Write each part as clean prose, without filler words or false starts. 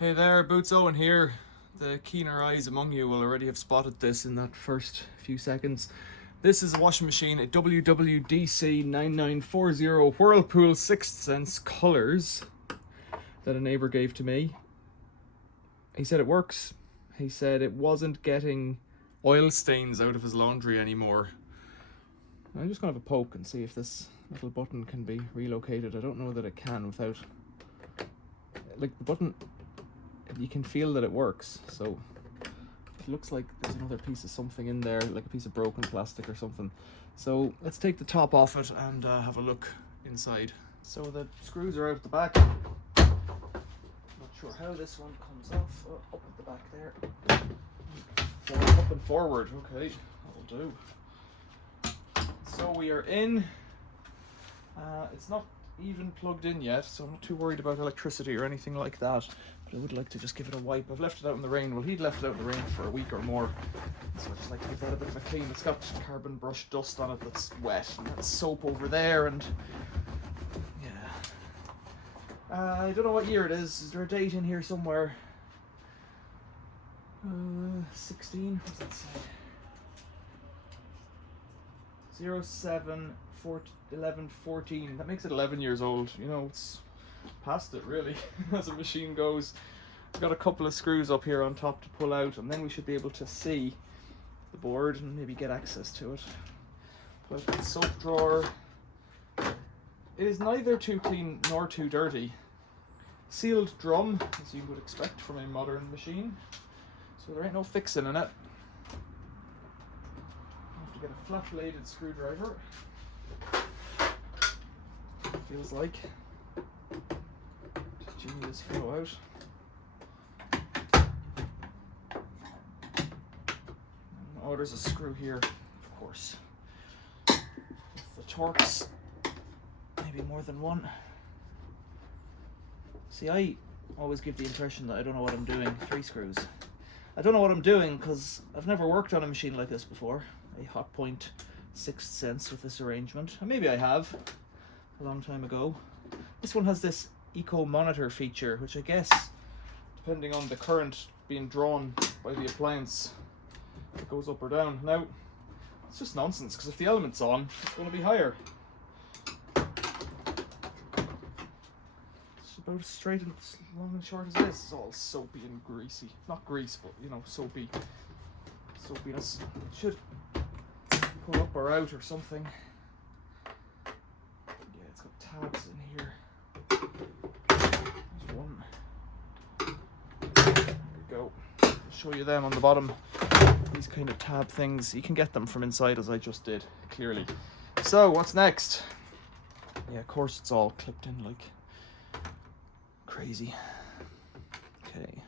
Hey there, Boots Owen here. The keener eyes among you will already have spotted this in that first few seconds. This is a washing machine, a WWDC 9940 Whirlpool 6th Sense Colors that a neighbour gave to me. He said it works. He said it wasn't getting oil stains out of his laundry anymore. I'm just going to have a poke and see if this little button can be relocated. I don't know that it can without... Like, the button... You can feel that it works, so it looks like there's another piece of something in there, like a piece of broken plastic or something. So let's take the top off it and have a look inside. So the screws are out the back. Not sure how this one comes off. Oh, up at the back there. Up and forward. Okay, that'll do. So we are in. It's not even plugged in yet, so I'm not too worried about electricity or anything like that, but I would like to just give it a wipe. I've left it out in the rain. Well, he'd left it out in the rain for a week or more, so I just like to give that a bit of a clean. It's got carbon brush dust on it that's wet, and that's soap over there, and yeah. I don't know what year it is. Is there a date in here somewhere? 16? What does that say? 07 11 14. That makes it 11 years old. You know, it's past it really as a machine goes. I've got a couple of screws up here on top to pull out, and then we should be able to see the board and maybe get access to it. Pull out the soap drawer. It is neither too clean nor too dirty. Sealed drum, as you would expect from a modern machine, so there ain't no fixing in it. I have to get a flat bladed screwdriver. Feels like. Jimmy this fellow out. Oh, there's a screw here, of course. With the Torx, maybe more than one. See, I always give the impression that I don't know what I'm doing. 3 screws. I don't know what I'm doing because I've never worked on a machine like this before. A Hotpoint 6th Sense with this arrangement. And maybe I have. A long time ago. This one has this eco monitor feature, which I guess, depending on the current being drawn by the appliance, it goes up or down. Now, it's just nonsense, because if the element's on, it's going to be higher. It's about as straight and as long and short as this. It's all soapy and greasy. Not grease, but, you know, soapy. Soapiness. It should pull up or out or something. Tabs in here. There's one. There we go. I'll show you them on the bottom. These kind of tab things, you can get them from inside as I just did, clearly. So, what's next? Yeah, of course it's all clipped in like crazy. Okay.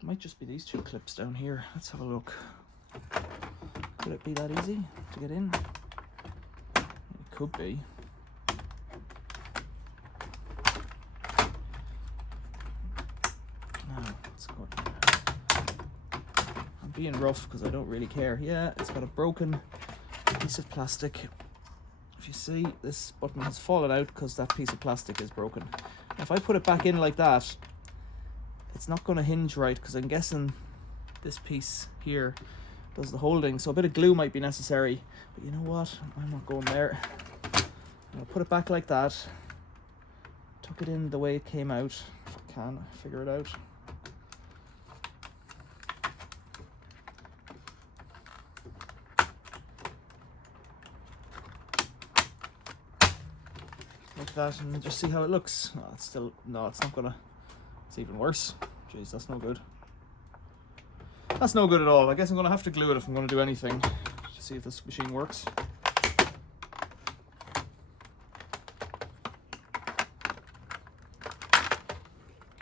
It might just be these 2 clips down here. Let's have a look. Could it be that easy to get in? It could be. Being rough because I don't really care. Yeah, it's got a broken piece of plastic. If you see, this button has fallen out because that piece of plastic is broken. If I put it back in like that, it's not going to hinge right because I'm guessing this piece here does the holding, so a bit of glue might be necessary, but you know what, I'm not going there. I'll put it back like that, tuck it in the way it came out, if I can figure it out. Like that, and just see how it looks. No, it's still, no, it's not gonna, it's even worse. Jeez, that's no good. That's no good at all. I guess I'm gonna have to glue it if I'm gonna do anything to see if this machine works.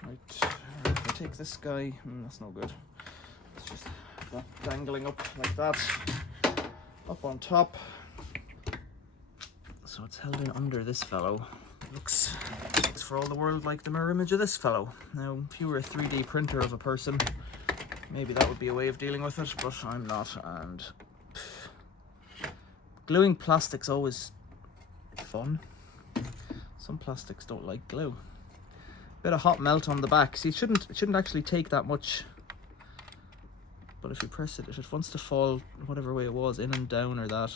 Right, if I take this guy, that's no good. It's just that dangling up like that, up on top. So it's held in under this fellow. It looks for all the world like the mirror image of this fellow. Now, if you were a 3D printer of a person, maybe that would be a way of dealing with it, but I'm not, and gluing plastic's always fun. Some plastics don't like glue. Bit of hot melt on the back. See, it shouldn't actually take that much. But if you press it, if it wants to fall whatever way it was, in and down or that.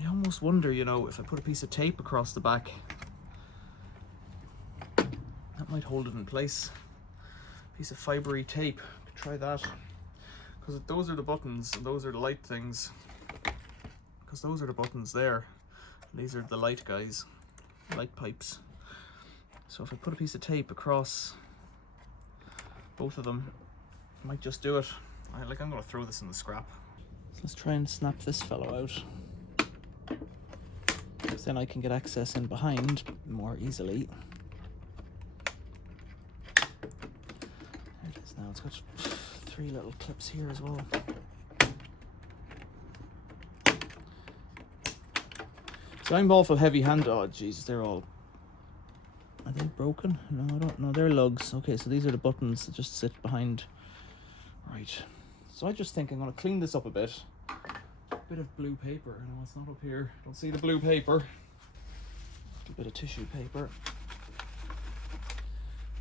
I almost wonder, you know, if I put a piece of tape across the back, that might hold it in place. Piece of fibery tape, could try that. Because those are the buttons, and those are the light things. Because those are the buttons there. And these are the light guys, light pipes. So if I put a piece of tape across both of them, I might just do it. I'm going to throw this in the scrap. So let's try and snap this fellow out. Because then I can get access in behind more easily. There it is now. It's got 3 little clips here as well. So I'm awful heavy-handed. Oh, Jesus, they're all... Are they broken? No, I don't know. They're lugs. Okay, so these are the buttons that just sit behind. Right. So I just think I'm going to clean this up a bit. Bit of blue paper. No, it's not up here. Don't see the blue paper. A bit of tissue paper.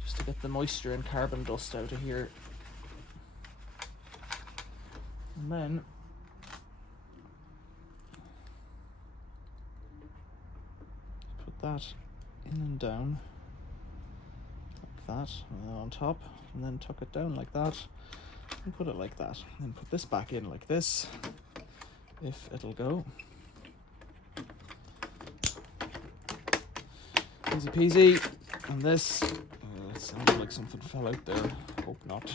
Just to get the moisture and carbon dust out of here. And then put that in and down like that, and then on top, and then tuck it down like that, and put it like that, and then put this back in like this, if it'll go. Easy peasy. And this, it sounded like something fell out there. Hope not.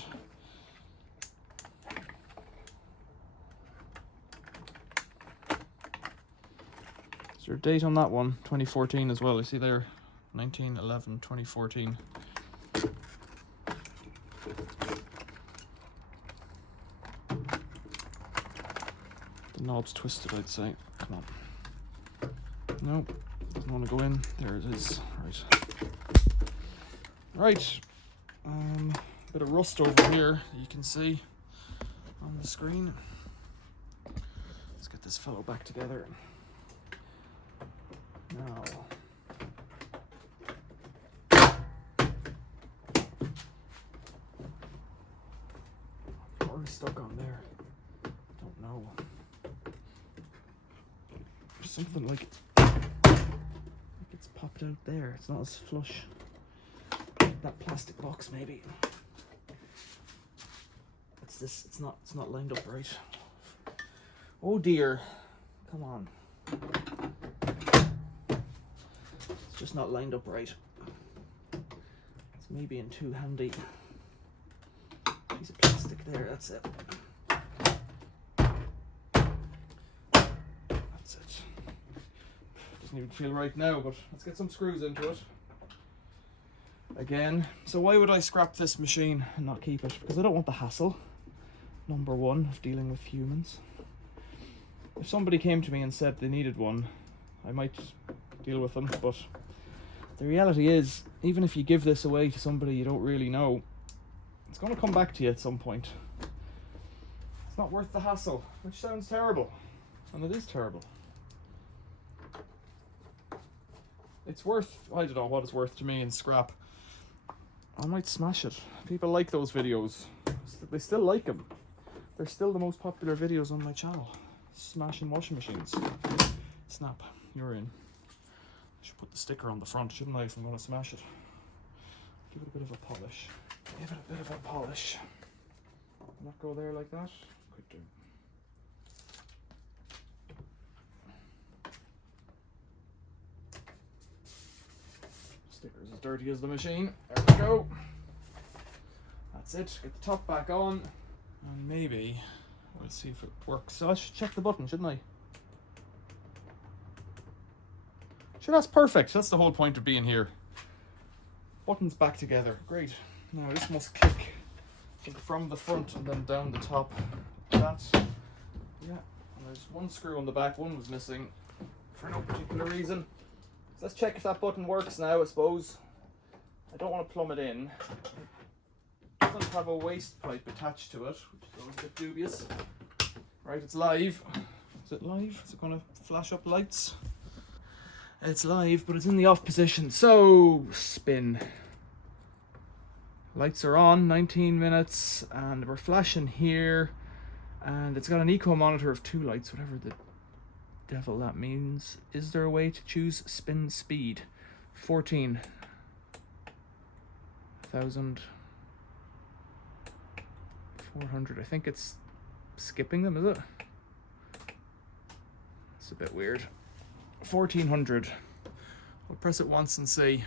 Is there a date on that one? 2014 as well. I see there, 19/11/2014. The knob's twisted, I'd say. Come on. Nope. Doesn't want to go in. There it is. Right. Right. Bit of rust over here, you can see on the screen. Let's get this fellow back together. Now. Or is stuck on there? Don't know. There's something like it's popped out there. It's not as flush. That plastic box maybe. It's this. It's not lined up right. Oh dear. Come on. It's just not lined up right. It's maybe in too handy. Piece of plastic there. That's it. That's it. Doesn't even feel right now, but let's get some screws into it. Again, so why would I scrap this machine and not keep it? Because I don't want the hassle, number one, of dealing with humans. If somebody came to me and said they needed one, I might deal with them, but the reality is, even if you give this away to somebody you don't really know, it's going to come back to you at some point. It's not worth the hassle, which sounds terrible, and it is terrible. It's worth, I don't know what it's worth to me in scrap. I might smash it. People like those videos. They still like them. They're still the most popular videos on my channel. Smashing washing machines. Snap, you're in. I should put the sticker on the front, shouldn't I, if I'm going to smash it. Give it a bit of a polish. Give it a bit of a polish. Not go there like that? Could do. Sticker's as dirty as the machine. There we go. That's it. Get the top back on. And maybe we'll see if it works. So I should check the button, shouldn't I? Sure, that's perfect. That's the whole point of being here. Buttons back together. Great. Now this must click, I think, from the front and then down the top. That. Yeah. And there's one screw on the back. One was missing for no particular reason. So let's check if that button works now, I suppose. I don't want to plumb it in. It doesn't have a waste pipe attached to it, which is always a bit dubious. Right, it's live. Is it live? Is it going to flash up lights? It's live, but it's in the off position. So, spin. Lights are on, 19 minutes, and we're flashing here. And it's got an eco monitor of 2 lights, whatever the devil that means. Is there a way to choose spin speed? 14,400. I think it's skipping them, is it? It's a bit weird. 1400. I'll press it once and see.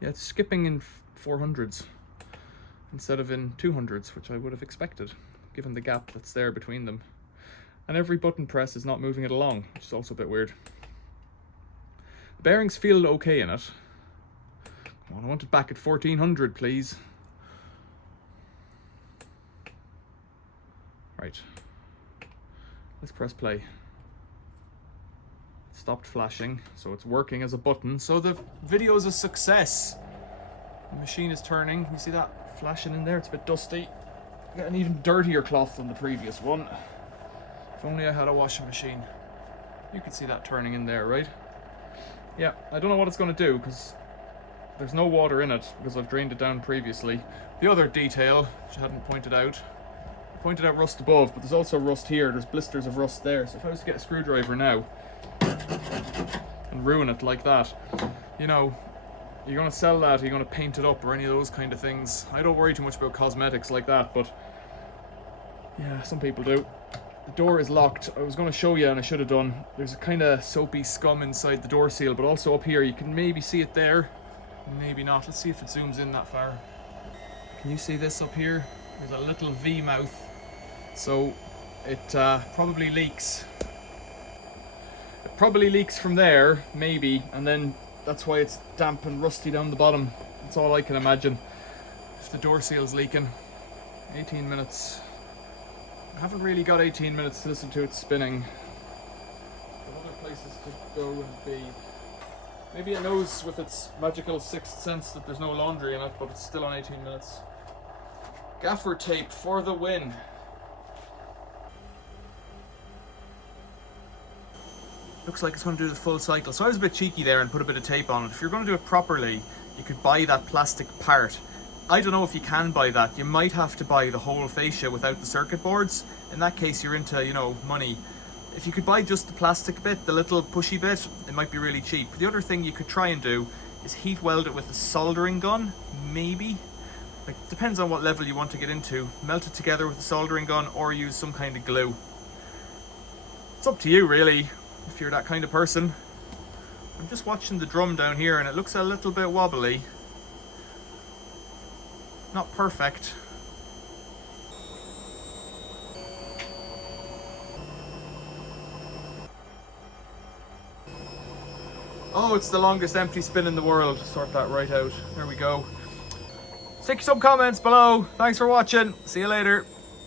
Yeah, it's skipping in 400s instead of in 200s, which I would have expected, given the gap that's there between them. And every button press is not moving it along, which is also a bit weird. The bearings feel okay in it. Come on, I want it back at 1400, please. Right. Let's press play. Stopped flashing, so it's working as a button. So the video is a success. The machine is turning. You see that flashing in there? It's a bit dusty. Got an even dirtier cloth than the previous one. If only I had a washing machine. You can see that turning in there, right? Yeah, I don't know what it's going to do because there's no water in it because I've drained it down previously. The other detail, which I hadn't pointed out, I pointed out rust above, but there's also rust here. There's blisters of rust there. So if I was to get a screwdriver now and ruin it like that, you know, you're going to sell that, you're going to paint it up or any of those kind of things. I don't worry too much about cosmetics like that, but yeah, some people do. The door is locked. I was going to show you, and I should have done. There's a kind of soapy scum inside the door seal, but also up here. You can maybe see it there, maybe not. Let's see if it zooms in that far. Can you see this up here? There's a little V mouth, so it probably leaks. It probably leaks from there, maybe, and then that's why it's damp and rusty down the bottom. That's all I can imagine. If the door seal's leaking. 18 minutes. I haven't really got 18 minutes to listen to it spinning. There are other places to go and be. Maybe it knows with its magical sixth sense that there's no laundry in it, but it's still on 18 minutes. Gaffer tape for the win. Looks like it's going to do the full cycle. So I was a bit cheeky there and put a bit of tape on it. If you're going to do it properly, you could buy that plastic part. I don't know if you can buy that. You might have to buy the whole fascia without the circuit boards. In that case, you're into, you know, money. If you could buy just the plastic bit, the little pushy bit, it might be really cheap. The other thing you could try and do is heat weld it with a soldering gun, maybe. Like, depends on what level you want to get into. Melt it together with a soldering gun or use some kind of glue. It's up to you, really, if you're that kind of person. I'm just watching the drum down here and it looks a little bit wobbly. Not perfect. Oh, it's the longest empty spin in the world. Sort that right out. There we go. Stick some comments below. Thanks for watching. See you later.